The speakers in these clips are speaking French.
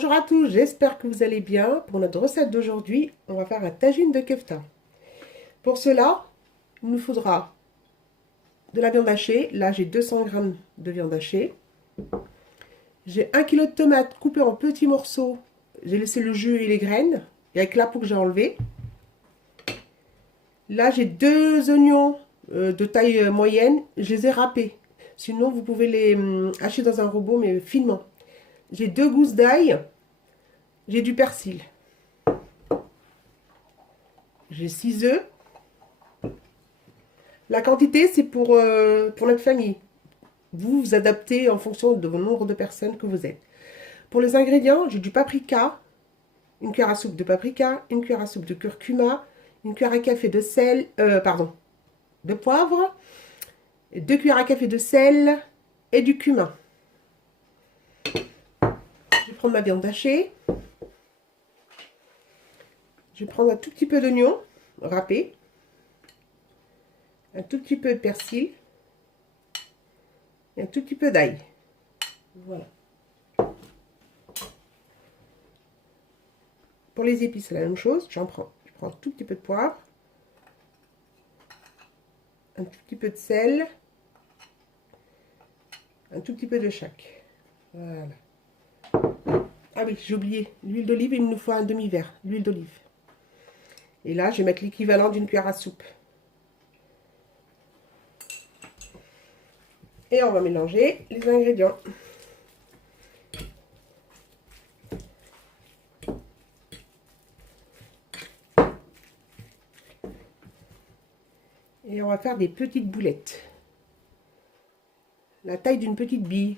Bonjour à tous, j'espère que vous allez bien. Pour notre recette d'aujourd'hui, on va faire un tagine de kefta. Pour cela, il nous faudra de la viande hachée. Là, j'ai 200 g de viande hachée. J'ai 1 kg de tomates coupées en petits morceaux. J'ai laissé le jus et les graines, et avec la peau que j'ai enlevée. Là, j'ai 2 oignons de taille moyenne. Je les ai râpés. Sinon, vous pouvez les hacher dans un robot, mais finement. J'ai 2 gousses d'ail. J'ai du persil. J'ai 6 œufs. La quantité, c'est pour notre famille. Vous vous adaptez en fonction de vos nombre de personnes que vous êtes. Pour les ingrédients, j'ai du paprika, une cuillère à soupe de paprika, une cuillère à soupe de curcuma, une cuillère à café de sel, de poivre, 2 cuillères à café de sel et du cumin. Je vais prendre ma viande hachée. Je vais prendre un tout petit peu d'oignon râpé, un tout petit peu de persil et un tout petit peu d'ail. Voilà. Pour les épices, c'est la même chose. Je prends un tout petit peu de poivre, un tout petit peu de sel, un tout petit peu de chaque. Voilà. Ah oui, j'ai oublié, l'huile d'olive, il nous faut un demi-verre d'huile d'olive. Et là, je vais mettre l'équivalent d'une cuillère à soupe. Et on va mélanger les ingrédients. Et on va faire des petites boulettes. La taille d'une petite bille.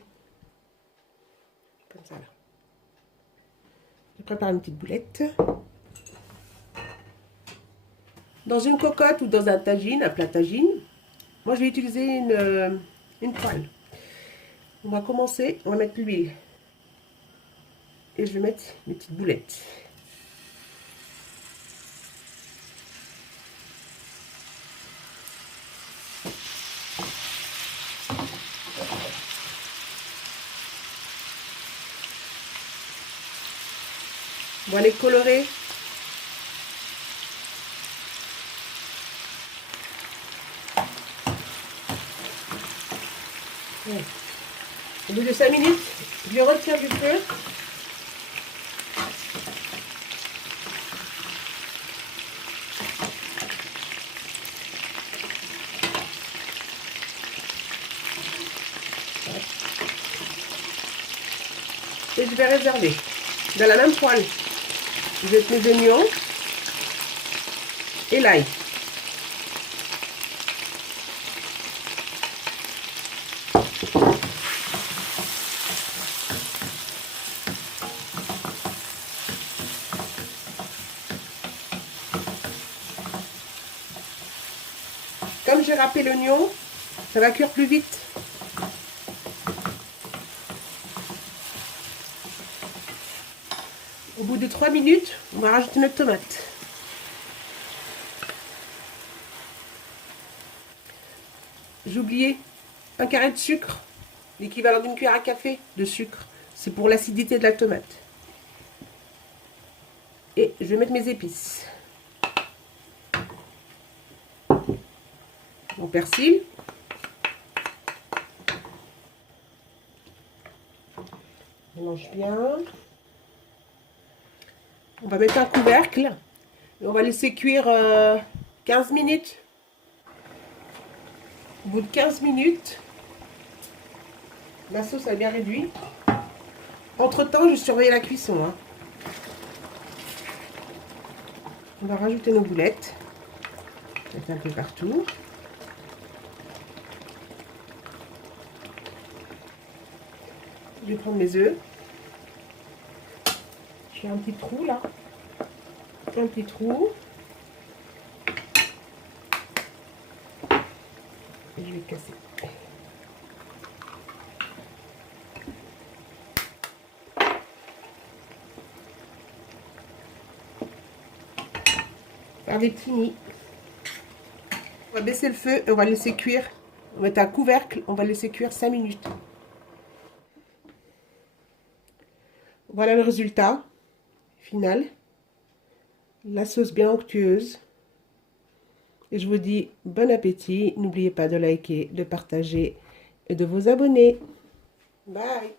Comme ça là. Je prépare une petite boulette. Dans une cocotte ou dans un tagine, un plat tagine, moi je vais utiliser une poêle. On va commencer, on va mettre l'huile. Et je vais mettre mes petites boulettes. On va les colorer. Ouais. Au bout de 5 minutes, je les retire du feu. Et je vais réserver. Dans la même poêle, je vais mettre mes oignons et l'ail. Comme j'ai râpé l'oignon, ça va cuire plus vite. Au bout de 3 minutes, on va rajouter notre tomate. J'ai oublié un carré de sucre, l'équivalent d'une cuillère à café de sucre. C'est pour l'acidité de la tomate. Et je vais mettre mes épices. Mon persil. On mélange bien. On va mettre un couvercle et on va laisser cuire 15 minutes. Au bout de 15 minutes, la sauce a bien réduit. Entre temps, je surveille la cuisson. On va rajouter nos boulettes. Mettre un peu partout. Je vais prendre mes œufs. J'ai un petit trou là. Un petit trou. Et je vais casser. Faire des petits nids. On va baisser le feu et on va laisser cuire. On va mettre un couvercle, on va laisser cuire 5 minutes. Voilà le résultat final. La sauce bien onctueuse. Et je vous dis bon appétit. N'oubliez pas de liker, de partager et de vous abonner. Bye.